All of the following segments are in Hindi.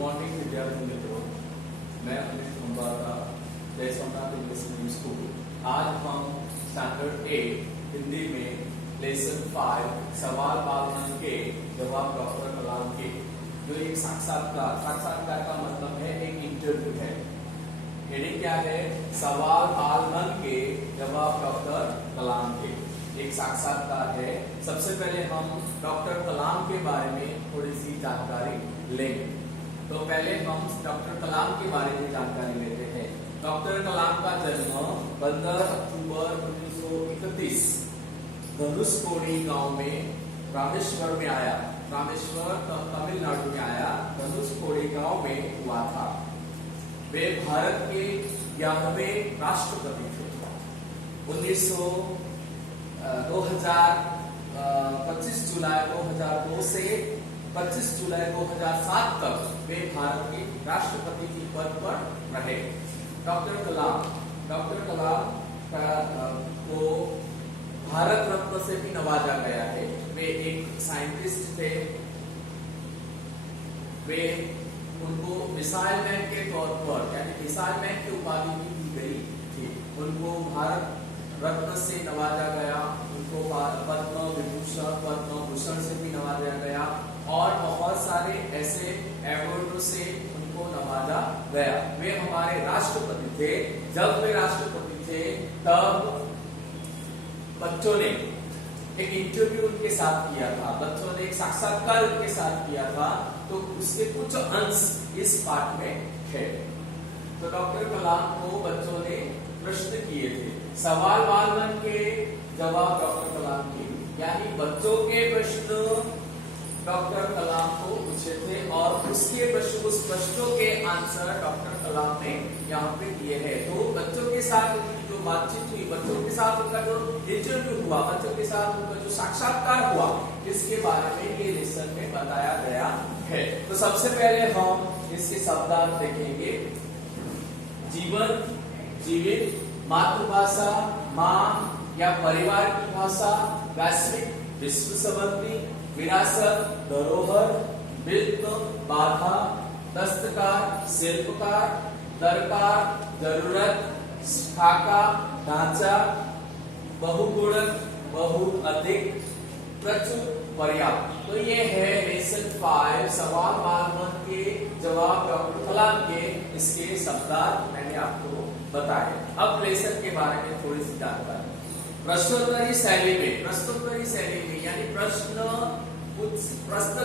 मॉर्निंग विद्यार्थी मित्रों, मैं अमित कुंभारा, जय सोमनाथ इंग्लिश मीडियम स्कूल। आज हम स्टैंडर्ड 8 हिंदी में लेसन 5 सवाल पालन के जवाब डॉक्टर कलाम के, जो एक साक्षात्कार का मतलब है एक इंटरव्यू है। हेडिंग क्या है? सवाल पालन के जवाब डॉक्टर कलाम के, एक साक्षात्कार है। सबसे पहले हम डॉक्टर कलाम के बारे में थोड़ी सी जानकारी लेंगे। तो पहले हम डॉक्टर कलाम के बारे में जानकारी लेते हैं। डॉक्टर कलाम का जन्म 15 अक्टूबर 1931 धनुषकोडी गांव में रामेश्वर में आया। रामेश्वर तमिलनाडु में आया, धनुषकोडी गांव में हुआ था। वे भारत के 11वें राष्ट्रपति थे। 25 जुलाई 2002 से 25 जुलाई 2007 तक वे भारत के राष्ट्रपति के पद पर रहे। डॉक्टर कलाम को भारत रत्न से भी नवाजा गया है। वे एक साइंटिस्ट थे। वे उनको मिसाइल मैन के तौर पर, यानी मिसाइल मैन की उपाधि भी दी गई थी। उनको भारत रत्न से नवाजा गया, उनको पद्म विभूषण पद्म भूषण से भी नवाजा गया और बहुत सारे ऐसे अवार्डों से उनको नवाजा गया। वे हमारे राष्ट्रपति थे। जब वे राष्ट्रपति थे तब बच्चों ने एक इंटरव्यू उनके साथ किया था, बच्चों ने एक साक्षात्कार उनके साथ किया था। तो उसके कुछ अंश इस पाठ में है। तो डॉक्टर कलाम को बच्चों ने प्रश्न किए थे, सवाल पालन के जवाब डॉक्टर कलाम के, यानी बच्चों के प्रश्न डॉक्टर कलाम को पूछे थे और उसके प्रश्न, उस प्रश्नों के आंसर डॉक्टर कलाम ने यहाँ पे दिए हैं। तो बच्चों के साथ उनकी जो बातचीत हुई, बच्चों के साथ उनका जो इंटरव्यू हुआ, बच्चों के साथ उनका जो साक्षात्कार हुआ, इसके बारे में ये लेसन में बताया गया है। तो सबसे पहले हम इसके शब्दार्थ देखेंगे। जीवन, जीवित, मातृभाषा, माँ या परिवार की भाषा, वैश्विक, विश्व संबंधी, विरासत, धरोहर, वित्त, बाधा, दस्तकार, शिल्पकार, दरकार, जरूरत, खाका, ढांचा, बहुगुणक, बहुत अधिक, प्रचुर, पर्याप्त। तो ये है लेसन 5 सवाल पालन के जवाब डॉक्टर कलाम के, इसके शब्दार्थ मैंने आपको बताए। अब लेसन के बारे में थोड़ी सी जानकारी। प्रश्नोत्तरी शैली में यानी प्रश्न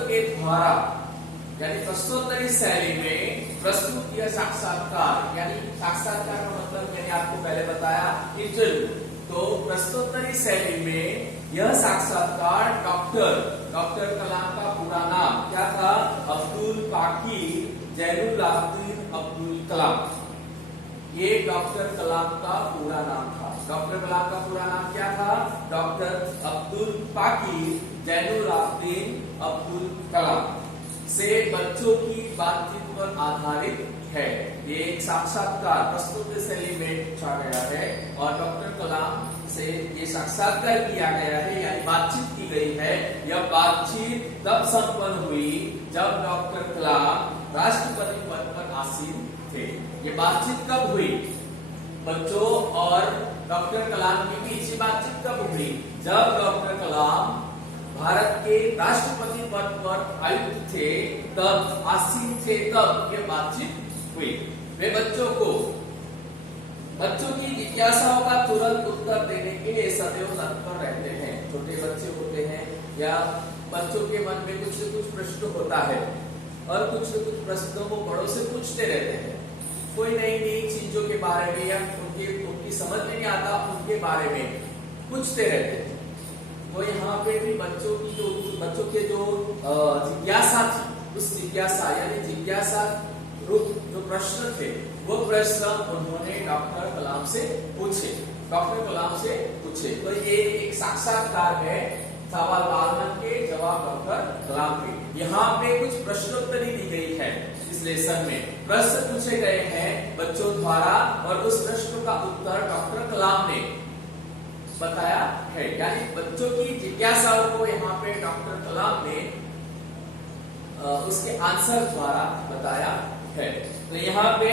के द्वारा, यानी प्रश्नोत्तरी शैली में प्रस्तुत किया साक्षात्कार, यानी साक्षात्कार का मतलब मैंने आपको पहले बताया इंटरव्यू। तो प्रश्नोत्तरी शैली में यह साक्षात्कार डॉक्टर कलाम का पूरा नाम क्या था? अब्दुल पाकीर जैनुलाब्दीन अब्दुल कलाम। ये डॉक्टर कलाम का पूरा नाम था। डॉक्टर कलाम का पूरा नाम क्या था? डॉक्टर अब्दुल पाकीर जैनुलाब्दीन अब्दुल कलाम। से बच्चों की बातचीत पर आधारित है। ये एक साक्षात्कार प्रस्तुत शैली में पूछा गया है और डॉक्टर कलाम से ये साक्षात्कार किया गया है, यानी बातचीत की गई है। यह बातचीत तब संपन्न हुई जब डॉक्टर कलाम राष्ट्रपति पद पर आसीन थे। ये बातचीत कब हुई? बच्चों और डॉक्टर कलाम के बीच ये बातचीत कब हुई? जब डॉक्टर कलाम भारत के राष्ट्रपति पद पर आयुक्त थे, तब आसीन थे, तब ये बातचीत हुई। वे बच्चों की जिज्ञासाओं का तुरंत उत्तर देने के लिए सदैव तत्पर रहते हैं। छोटे बच्चे होते हैं या बच्चों के मन में कुछ न कुछ प्रश्न होता है और कुछ न कुछ प्रश्नों को बड़ों से पूछते रहते हैं। कोई नई चीजों के बारे में या उनकी समझ में नहीं आता, उनके बारे में पूछते रहते हैं। तो यहाँ पे भी बच्चों के जो जिज्ञासा थी, उस जिज्ञासा यानी जिज्ञासा रूप जो प्रश्न थे, वो प्रश्न उन्होंने डॉक्टर कलाम से पूछे। तो ये एक साक्षात्कार है सवाल पालन के जवाब डॉक्टर कलाम के। यहाँ पे कुछ प्रश्नोत्तरी दी गई है। इस लेसन में प्रश्न पूछे गए हैं बच्चों द्वारा और उस प्रश्न का उत्तर डॉक्टर कलाम ने बताया है। यानी बच्चों की जिज्ञासाओं को यहाँ पे डॉक्टर कलाम ने उसके आंसर द्वारा बताया है। तो यहाँ पे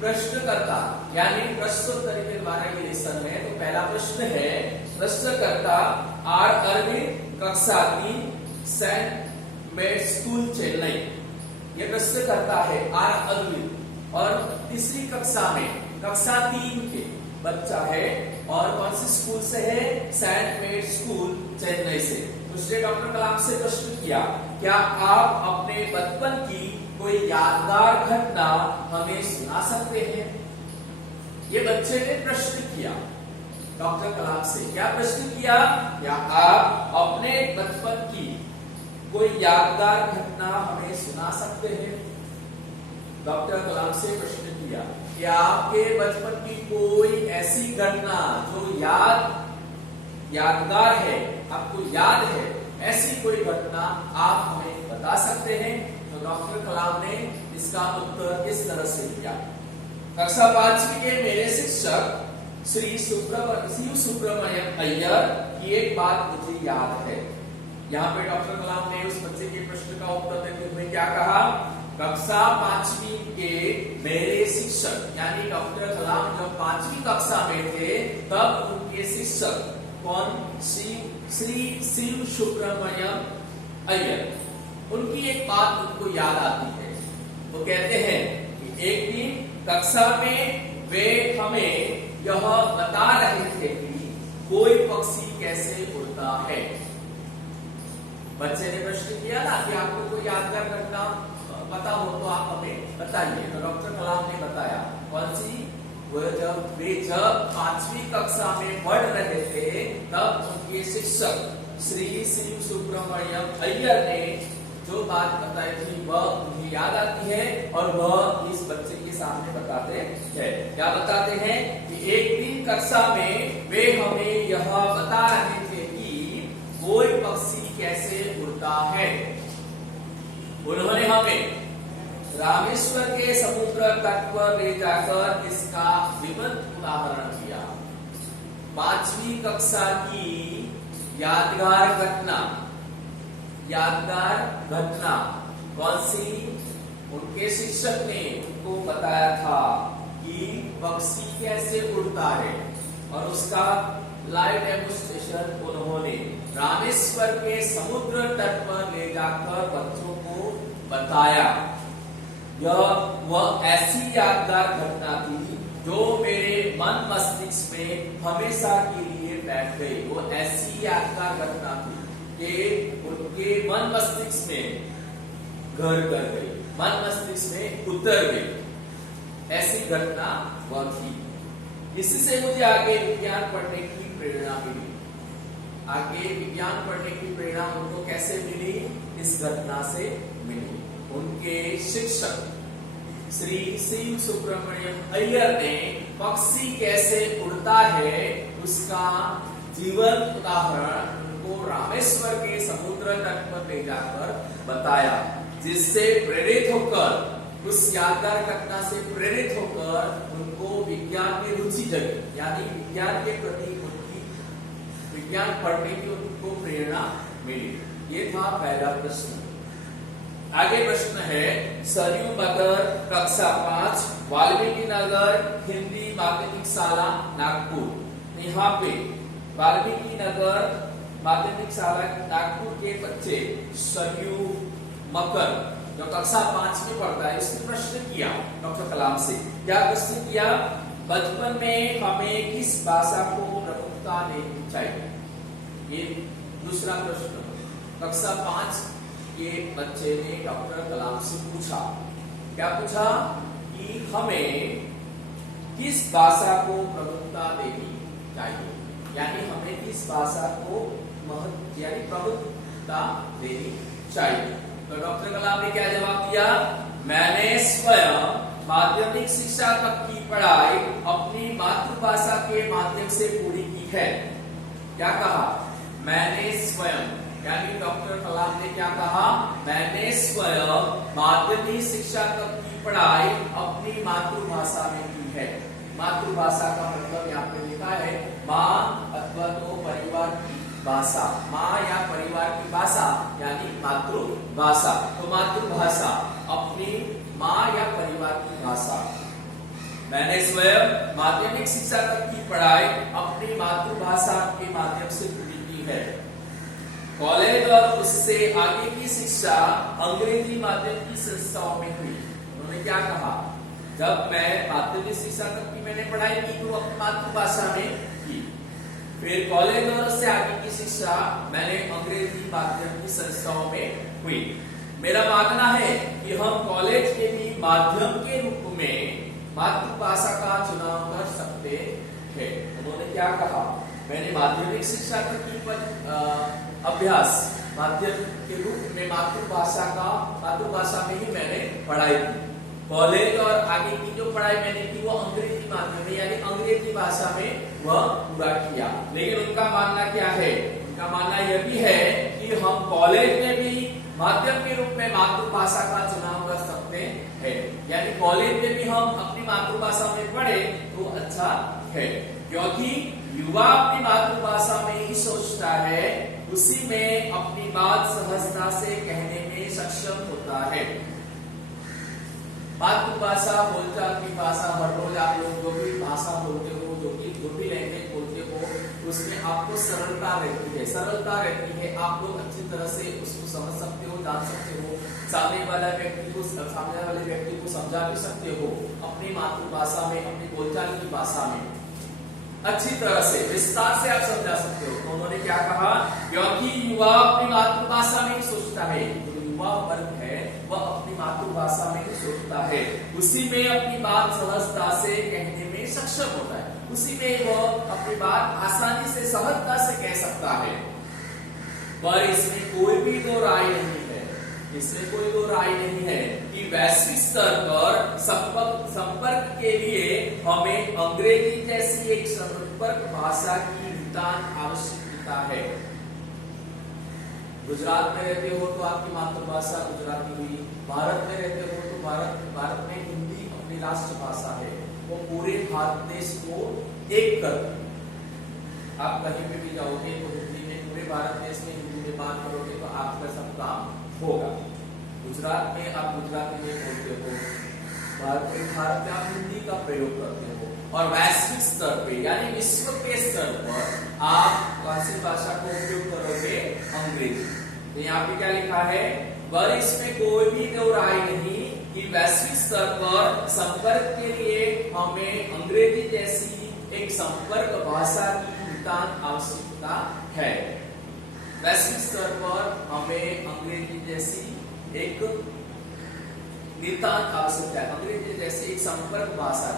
प्रश्नकर्ता यानी प्रश्नोत्तर के द्वारा ये लेसन है। तो पहला प्रश्न है, प्रश्नकर्ता आर अरविंद कक्षा 3 सेंट मेड स्कूल चेन्नई। ये प्रश्नकर्ता है आर अरविंद और तीसरी कक्षा में कक्षा 3 के बच्चा है और कौन से स्कूल से है, सेंट मेड स्कूल चेन्नई से। उसने डॉक्टर कलाम से प्रश्न किया, क्या आप अपने बचपन की कोई यादगार घटना हमें सुना सकते हैं। ये बच्चे ने प्रश्न किया डॉक्टर कलाम से, क्या प्रश्न किया, क्या आप अपने बचपन की कोई यादगार घटना हमें सुना सकते हैं। डॉक्टर कलाम से प्रश्न किया, क्या आपके बचपन की कोई ऐसी घटना जो यादगार है, आपको याद है, ऐसी कोई घटना आप हमें बता सकते हैं। तो डॉक्टर कलाम ने इसका उत्तर इस तरह से दिया, कक्षा 5 के मेरे शिक्षक श्री शिव सुब्रमण्यम अय्यर की एक बात मुझे याद है। यहाँ पे डॉक्टर कलाम ने उस बच्चे के प्रश्न का उत्तर देते हुए क्या कहा, कक्षा 5वीं के मेरे शिक्षक यानी डॉक्टर कलाम जब 5वीं कक्षा में थे तब उनके शिक्षक कौन, श्री शिव सुब्रमण्यम अय्यर, उनकी एक बात उनको याद आती है। वो कहते हैं कि एक दिन कक्षा में वे हमें यह बता रहे थे कि कोई पक्षी कैसे उड़ता है। बच्चे ने प्रश्न किया ना कि आपको कोई यादगार घटना पता हो तो आप हमें बताइए। तो डॉक्टर कलाम ने बताया कौन सी, जब 5वीं कक्षा में पढ़ रहे थे तब उनके शिक्षक श्री शिव सुब्रमण्यम अय्यर ने जो बात बताई थी वह उन्हें याद आती है और वह इस बच्चे के सामने बताते हैं। क्या बताते हैं कि एक दिन कक्षा में वे हमें यह बता रहे थे कि कोई पक्षी कैसे उड़ता है। उन्होंने हमें रामेश्वर के समुद्र तट पर ले जाकर इसका जीवंत उदाहरण दिया। 5वीं कक्षा की यादगार घटना कौन सी, उनके शिक्षक ने उनको बताया था कि पक्षी कैसे उड़ता है और उसका लाइव डेमोन्स्ट्रेशन उन्होंने रामेश्वर के समुद्र तट पर ले जाकर बच्चों को बताया। वह ऐसी यादगार घटना थी जो मेरे मन मस्तिष्क में हमेशा के लिए बैठ गई। वो ऐसी यादगार घटना थी कि उनके मन मस्तिष्क में घर कर गई, मन मस्तिष्क में उतर गई। ऐसी घटना वह थी। इससे मुझे आगे विज्ञान पढ़ने की प्रेरणा मिली। आगे विज्ञान पढ़ने की प्रेरणा उनको कैसे मिली, इस घटना से मिली। उनके शिक्षक श्री शिव सुब्रमण्यम अय्यर ने पक्षी कैसे उड़ता है उसका जीवन उदाहरण उनको रामेश्वर के समुद्र तट पर ले जाकर बताया, जिससे प्रेरित होकर, उस यादगार घटना से प्रेरित होकर उनको विज्ञान में रुचि जगी, यानी विज्ञान के प्रति उनकी विज्ञान पढ़ने की उनको प्रेरणा मिली। ये था पहला प्रश्न। आगे प्रश्न है, सरयू नगर कक्षा 5 वाल्मीकि नगर हिंदी माध्यमिक शाला नागपुर। यहाँ पे वाल्मीकि नगर माध्यमिक शाला नागपुर के बच्चे सरयू मकर जो कक्षा 5 में पढ़ता है, इसने प्रश्न किया डॉक्टर कलाम से। क्या प्रश्न किया, बचपन में हमें किस भाषा को प्रमुखता देनी चाहिए। ये दूसरा प्रश्न कक्षा 5 के बच्चे ने डॉक्टर कलाम से पूछा। क्या पूछा कि हमें किस भाषा को प्रमुखता देनी चाहिए, यानी हमें किस भाषा को यानी प्रमुखता देनी चाहिए। तो डॉक्टर कलाम ने क्या जवाब दिया, मैंने स्वयं माध्यमिक शिक्षा तक की पढ़ाई अपनी मातृभाषा के माध्यम से पूरी की है। क्या कहा, मैंने स्वयं, यानी डॉक्टर कलाम ने क्या कहा, मैंने स्वयं माध्यमिक शिक्षा तक की पढ़ाई अपनी मातृभाषा में की है। मातृभाषा का मतलब यहाँ पे लिखा है माँ अथवा तो परिवार की भाषा, माँ या परिवार की भाषा यानी मातृभाषा। तो मातृभाषा अपनी माँ या परिवार की भाषा। मैंने स्वयं माध्यमिक शिक्षा तक की पढ़ाई अपनी मातृभाषा के माध्यम से पूरी की है। कॉलेज और उससे आगे की शिक्षा अंग्रेजी माध्यम की संस्थाओं में हुई। उन्होंने क्या कहा, जब मैं माध्यमिक शिक्षा तक की मैंने पढ़ाई की तो अपनी मातृभाषा में की, फिर कॉलेज और उससे आगे की शिक्षा मैंने अंग्रेजी माध्यम की संस्थाओं में हुई। मेरा मानना है कि हम कॉलेज के भी माध्यम के रूप में मातृभाषा का चुनाव कर सकते हैं। उन्होंने क्या कहा, मैंने माध्यमिक शिक्षा तक की अभ्यास माध्यम के रूप में मातृभाषा में ही मैंने पढ़ाई की। कॉलेज और आगे की जो पढ़ाई मैंने की वो अंग्रेजी माध्यम में यानी अंग्रेजी भाषा में वह पूरा किया। लेकिन उनका मानना क्या है, उनका मानना यह भी है कि हम कॉलेज में भी माध्यम के रूप में मातृभाषा का चुनाव कर सकते हैं, यानी कॉलेज में भी हम अपनी मातृभाषा में पढ़े तो अच्छा है, क्योंकि युवा अपनी मातृभाषा में ही सोचता है, उसी में अपनी बात सहजता से कहने में सक्षम होता है। मातृभाषा बोलचाल की भाषा, हर रोज आप लोग जो भी भाषा बोलते हो, जो भी लैंग्वेज बोलते हो, उसमें आपको सरलता रहती है, आप लोग अच्छी तरह से उसको समझ सकते हो, जान सकते हो, सामने वाले व्यक्ति को समझा भी सकते हो अपनी मातृभाषा में, अपनी बोलचाल की भाषा में अच्छी तरह से विस्तार से आप समझा सकते हो। तो उन्होंने क्या कहा, क्योंकि युवा अपनी मातृभाषा में ही सोचता है, जो युवा वर्ग है वह अपनी मातृभाषा में ही सोचता है, उसी में अपनी बात सहजता से कहने में सक्षम होता है, उसी में वह अपनी बात आसानी से सहजता से कह सकता है। पर इसमें कोई भी दो राय नहीं है कि वैश्विक स्तर पर संपर्क के लिए हमें अंग्रेजी जैसी एक संपर्क भाषा की नितांत आवश्यकता है। गुजरात में रहते हो तो आपकी मातृभाषा गुजराती हुई, भारत में रहते हो तो भारत में हिंदी अपनी राष्ट्रभाषा है, वो पूरे भारत देश को एक कर, आप कहीं पे भी जाओगे तो हिंदी में, पूरे भारत देश में हिंदी में बात करोगे तो आपका सब काम होगा। गुजरात में आप गुजराती में बोलते हो, भारत में आप हिंदी का प्रयोग करते हो, और वैश्विक स्तर पे यानी विश्व के स्तर पर आप कौन सी भाषा को उपयोग करोगे, अंग्रेजी। तो यहाँ पे क्या लिखा है, पर इसमें कोई भी दो राय नहीं कि वैश्विक स्तर पर संपर्क के लिए हमें अंग्रेजी जैसी एक संपर्क भाषा की नितांत आवश्यकता है। वैश्विक स्तर पर हमें अंग्रेजी जैसी एक नितांत आवश्यकता है, अंग्रेजी जैसी एक संपर्क भाषा।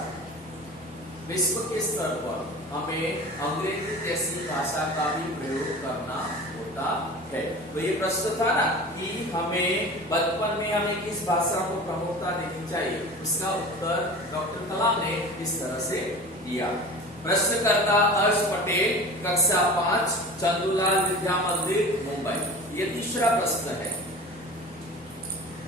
विश्व के स्तर पर हमें अंग्रेजी जैसी भाषा का भी प्रयोग करना होता है। तो ये प्रश्न था ना कि हमें बचपन में हमें किस भाषा को प्रमुखता देनी चाहिए, उसका उत्तर डॉक्टर कलाम ने इस तरह से दिया। प्रश्नकर्ता हर्ष पटेल, कक्षा 5, चंदूलाल विद्या मंदिर, मुंबई। ये तीसरा प्रश्न है।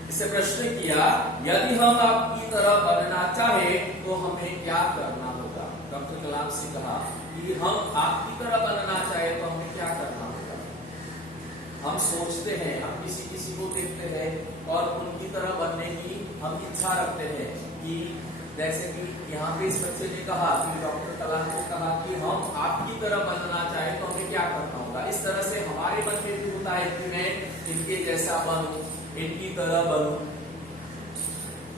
इसे प्रश्न किया, यदि हम आपकी तरह बनना चाहे तो हमें क्या करना होगा। डॉक्टर कलाम से कहा कि हम आपकी तरह बनना चाहे तो हमें क्या करना होगा। हम सोचते हैं, हम किसी को देखते हैं और उनकी तरह बनने की हम इच्छा रखते हैं कि जैसे कि यहाँ पे इस बच्चे ने कहा कि डॉक्टर कलाम ने कहा कि हम आपकी तरह बनना चाहे तो हमें क्या करना होगा। इस तरह से हमारे मन में भी होता है कि मैं इनके जैसा बनूं, इनकी तरह बनूं,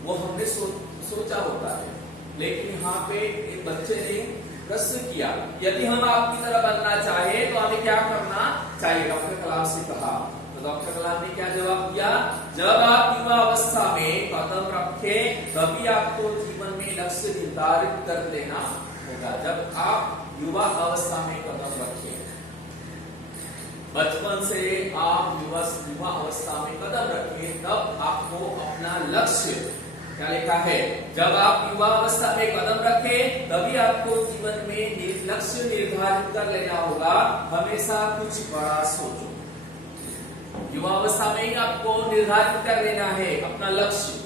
वो हमने सोचा होता है। लेकिन यहाँ पे एक बच्चे ने प्रश्न किया, यदि हम आपकी तरह बनना चाहे तो हमें क्या करना चाहिए। डॉक्टर कलाम से कहा, तो डॉक्टर कलाम ने क्या जवाब दिया, जब आप युवा अवस्था में कदम रखें तभी आपको जीवन में लक्ष्य निर्धारित कर लेना होगा। जब आप युवा अवस्था में कदम रखें, बचपन से आप युवा अवस्था में कदम रखें, तब आपको अपना लक्ष्य, क्या लिखा है, जब आप युवा अवस्था में कदम रखें तभी आपको जीवन में लक्ष्य निर्धारित कर लेना होगा। हमेशा कुछ बड़ा सोचो। युवा अवस्था में ही आपको निर्धारित कर लेना है अपना लक्ष्य,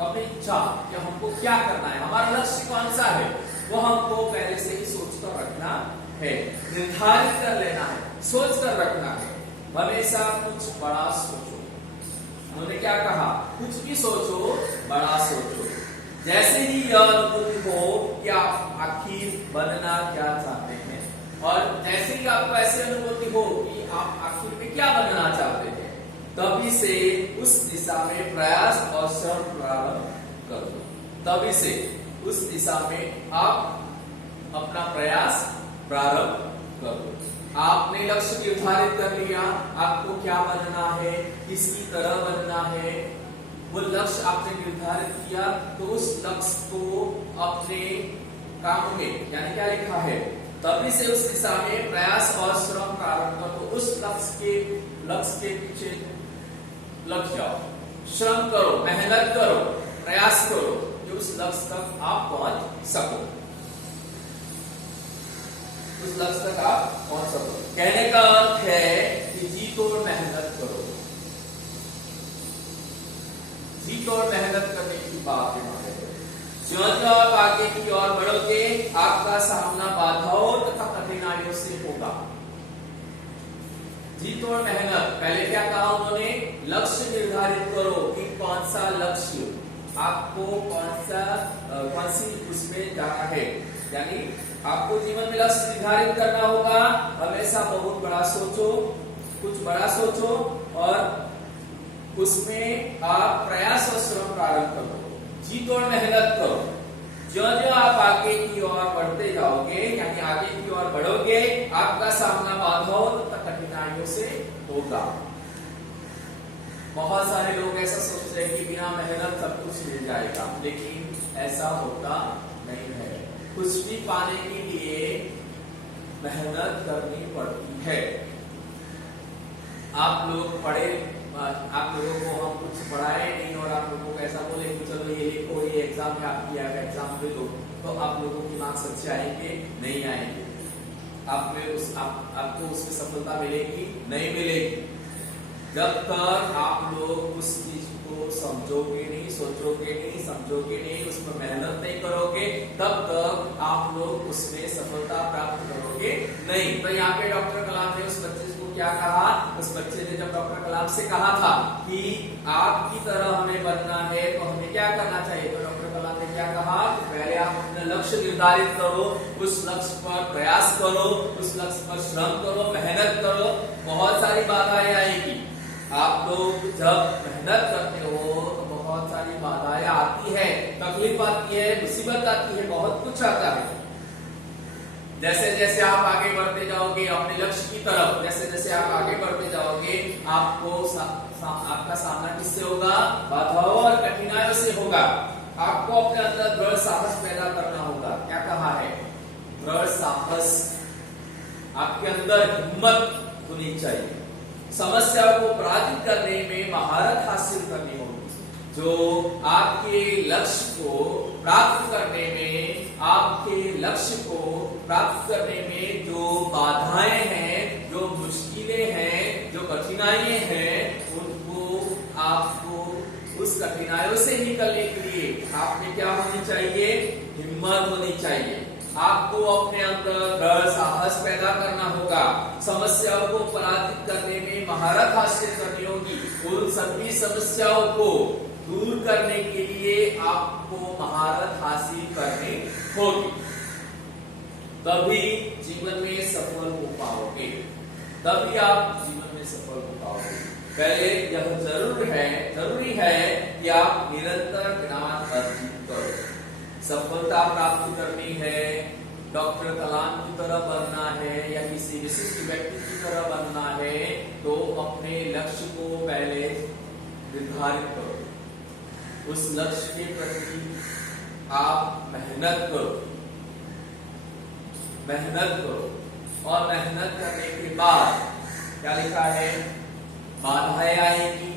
अपनी इच्छा कि हमको क्या करना है, हमारा लक्ष्य कौन सा है, वो हमको पहले से ही सोच कर रखना है, निर्धारित कर लेना है, सोच कर रखना है। हमेशा कुछ बड़ा सोचो। उन्होंने क्या कहा? कुछ भी सोचो, बड़ा सोचो। जैसे ही यह अनुभूति हो कि आप आखिर बनना क्या चाहते हैं, और जैसे ही आपको ऐसी अनुभूति हो कि आप आखिर में क्या बनना चाहते हैं, तभी से उस दिशा में प्रयास और श्रम प्रारंभ कर दो। तभी से उस दिशा में आप अपना प्रयास प्रारंभ कर दो। आपने लक्ष्य निर्धारित कर लिया, आपको क्या बनना है, किसकी तरह बनना है, वो लक्ष्य आपने निर्धारित किया, तो उस लक्ष्य को अपने काम में, यानी क्या लिखा है, तभी से उस दिशा में प्रयास और श्रम प्रारंभ करो। तो उस लक्ष्य के पीछे लग जाओ, श्रम करो, मेहनत करो, प्रयास करो कि उस लक्ष्य तक आप पहुंच सको, उस लक्ष्य तक आप पहुंच सको। कहने का अर्थ है कि जी तोड़ मेहनत करो, जी तोड़ मेहनत करने की बात है। ज्यों-ज्यों आप आगे की ओर बढ़ोगे, आपका सामना बाधाओं तथा कठिनाइयों से होगा। जी तोड़ मेहनत, पहले क्या कहा उन्होंने? लक्ष्य निर्धारित करो कि कौन सा लक्ष्य आपको, कौन सी उसमें जाना है, यानी आपको जीवन में लक्ष्य निर्धारित करना होगा। हमेशा बहुत बड़ा सोचो, कुछ बड़ा सोचो, और उसमें आप प्रयास और श्रम प्रारंभ करो, जी तोड़ मेहनत करो। ज्यों-ज्यों आप आगे की ओर बढ़ते जाओगे, यानी आगे की ओर बढ़ोगे, आपका सामना बाधाओं तथा कठिनाइयों से होगा। बहुत सारे लोग ऐसा सोचते हैं कि बिना मेहनत सब कुछ मिल जाएगा, लेकिन ऐसा होता नहीं है। कुछ भी पाने के लिए मेहनत करनी पड़ती है। आप लोग पढ़े, आप लोगों को हम कुछ पढ़ाए नहीं और आप लोगों को ऐसा बोले कि चलो ये लिखो, ये एग्जाम है आपकी, एग्जाम दे दो, तो आप लोगों की मार्क्स अच्छे आएंगे? नहीं आएंगे। आपको उसमें सफलता मिलेगी? नहीं मिलेगी। जब तक आप लोग उस चीज को समझोगे नहीं, सोचोगे नहीं, समझोगे नहीं, उस पर मेहनत नहीं करोगे, तब तक आप लोग उसमें सफलता प्राप्त करोगे नहीं। तो यहाँ पे डॉक्टर कलाम ने उस बच्चे को क्या कहा? उस बच्चे ने जब डॉक्टर कलाम से कहा था कि आपकी तरह हमें बनना है, तो हमें क्या करना चाहिए, तो डॉक्टर कलाम ने क्या कहा? पहले आप अपना लक्ष्य निर्धारित करो, उस लक्ष्य पर प्रयास करो, उस लक्ष्य पर श्रम करो, मेहनत करो। बहुत सारी बाधाएं आएगी। आप लोग जब मेहनत करते हो तो बहुत सारी बाधाएं आती है, तकलीफ आती है, मुसीबत आती है, बहुत कुछ आता है। जैसे जैसे आप आगे बढ़ते जाओगे अपने लक्ष्य की तरफ, जैसे जैसे आप आगे बढ़ते जाओगे, आपको आपका सामना किससे होगा? बाधाओं और कठिनाइयों से होगा। आपको अपने अंदर दृढ़ साहस पैदा करना होगा। क्या कहा है? दृढ़ साहस, आपके अंदर हिम्मत होनी चाहिए। समस्याओं को पराजित करने में महारत हासिल करनी होगी। जो आपके लक्ष्य को प्राप्त करने में, आपके लक्ष्य को प्राप्त करने में जो बाधाएं हैं, जो मुश्किलें हैं, जो कठिनाइयां हैं, उनको आपको उस कठिनाइयों से निकलने के लिए आपने क्या होनी चाहिए? हिम्मत होनी चाहिए। आपको अपने अंदर दृढ़ साहस पैदा करना होगा। समस्याओं को पराजित करने में महारत हासिल करनी होगी। उन सभी समस्याओं को दूर करने के लिए आपको महारत हासिल करनी होगी, तभी जीवन में सफल हो पाओगे, तभी आप जीवन में सफल हो पाओगे। पहले यह जरूरी है कि आप निरंतर ज्ञान अर्जित करो। सफलता प्राप्त करनी है, डॉक्टर कलाम की तरह बनना है या किसी विशिष्ट व्यक्ति की तरह बनना है, तो अपने लक्ष्य को पहले निर्धारित करो। उस लक्ष्य के प्रति आप मेहनत करो, और मेहनत करने के बाद क्या लिखा है? बाधाएं आएंगी,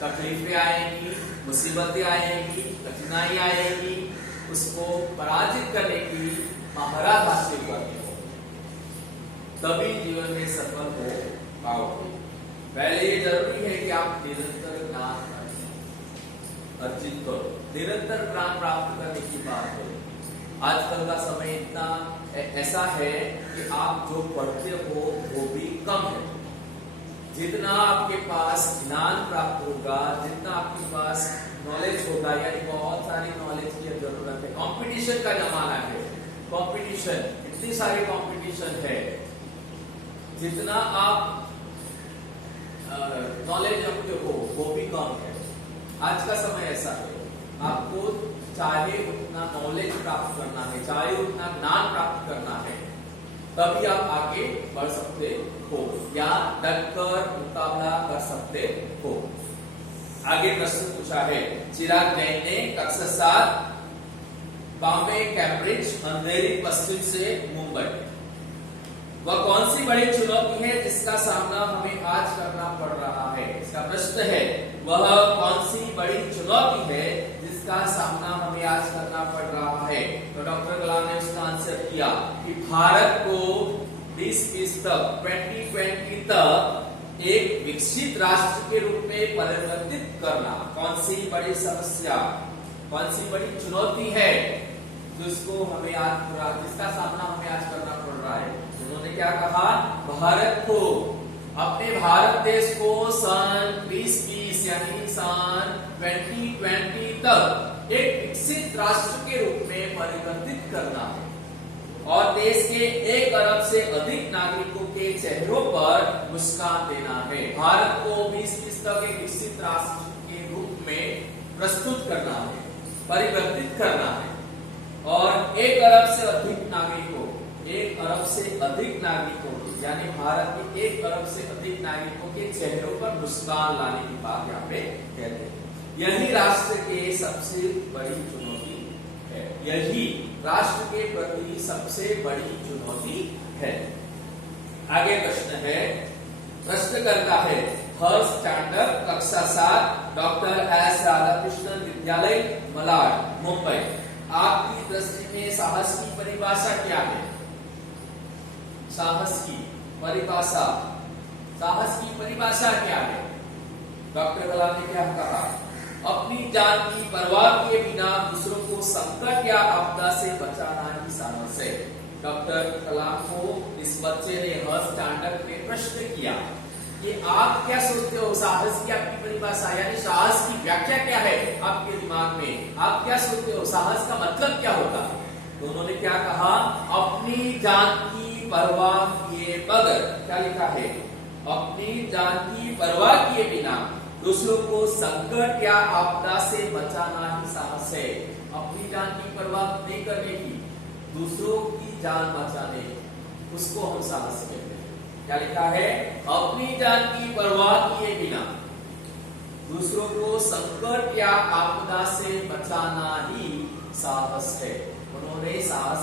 तकलीफें आएंगी, मुसीबतें आएंगी, कठिनाई आएगी, उसको पराजित करने की महारत हासिल करनी हो, तभी जीवन में सफल हो पाओगे। पहले ये जरूरी है कि आप निरंतर ज्ञान अर्जित करो, निरंतर ज्ञान प्राप्त करने की बात करो। आजकल का समय इतना ऐसा है कि आप जो पढ़ते हो वो भी कम है। जितना आपके पास ज्ञान प्राप्त होगा, जितना आपके पास नॉलेज होगा, यानी बहुत सारी नॉलेज की जरूरत है। कंपटीशन का जमाना है, कंपटीशन, इतनी सारी कंपटीशन है। जितना आप नॉलेज रखते हो वो भी कम है। आज का समय ऐसा है, आपको चाहे उतना नॉलेज प्राप्त करना है, चाहे उतना ज्ञान प्राप्त करना है, तभी आप आगे बढ़ सकते हो या डटकर मुकाबला कर सकते हो। आगे प्रश्न पूछा है चिराग जैन ने, कक्षा 7, बॉम्बे, कैम्ब्रिज, अंधेरी, पश्चिम से मुंबई। वह कौन सी बड़ी चुनौती है जिसका सामना हमें आज करना पड़ रहा है? इसका प्रश्न है, वह कौन सी बड़ी चुनौती है जिसका सामना हमें आज करना पड़ रहा है? तो डॉक्टर कलाम ने उसका आंसर किया कि भारत को 2020 तक, 2020 तक एक विकसित राष्ट्र के रूप में परिवर्तित करना। कौन सी बड़ी समस्या, कौन सी बड़ी चुनौती है जिसको हमें आज, जिसका सामना हमें आज करना पड़ रहा है? उन्होंने क्या कहा, भारत को, अपने भारत देश को सन 2020 यानी सन 2020 तक एक विकसित राष्ट्र के रूप में परिवर्तित करना है और देश के 1 अरब से अधिक नागरिकों के चेहरों पर मुस्कान देना है। भारत को 2020 तक एक विकसित राष्ट्र के रूप में प्रस्तुत करना है, परिवर्तित करना है और 1 अरब से अधिक नागरिकों, 1 अरब से अधिक नागरिकों, यानी भारत के 1 अरब से अधिक नागरिकों के चेहरों पर मुस्कान लाने की बात यहाँ पे कहते हैं। यही राष्ट्र के सबसे बड़ी चुनौती है, यही राष्ट्र के प्रति सबसे बड़ी चुनौती है। आगे प्रश्न है, प्रश्न करता है हर्ष स्टैंडर्ड, कक्षा 7, डॉक्टर एस राधाकृष्णन विद्यालय, मलाड, मुंबई। आपकी दृष्टि में साहस की परिभाषा क्या है? साहस की परिभाषा, साहस की परिभाषा क्या है? डॉक्टर कलाम ने क्या कहा, अपनी जान की परवाह किए बिना दूसरों को संकट या आपदा से बचाना ही साहस है। डॉक्टर कलाम को इस बच्चे ने हर्ष स्टैंडर्ड में प्रश्न किया कि आप क्या सोचते हो, साहस की आपकी परिभाषा, यानी साहस की व्याख्या क्या है आपके दिमाग में? आप क्या सोचते हो, साहस का मतलब क्या होता है? तो उन्होंने क्या कहा, अपनी जान की परवाह किए बगैर, क्या लिखा है, अपनी जान की परवाह किए बिना दूसरों को संकट या आपदा से बचाना ही साहस है। अपनी जान की परवाह नहीं करने की, दूसरों की जान बचाने, उसको हम साहस कहते हैं। क्या लिखा है, अपनी जान की परवाह किए बिना दूसरों को संकट या आपदा से बचाना ही साहस है। उन्होंने साहस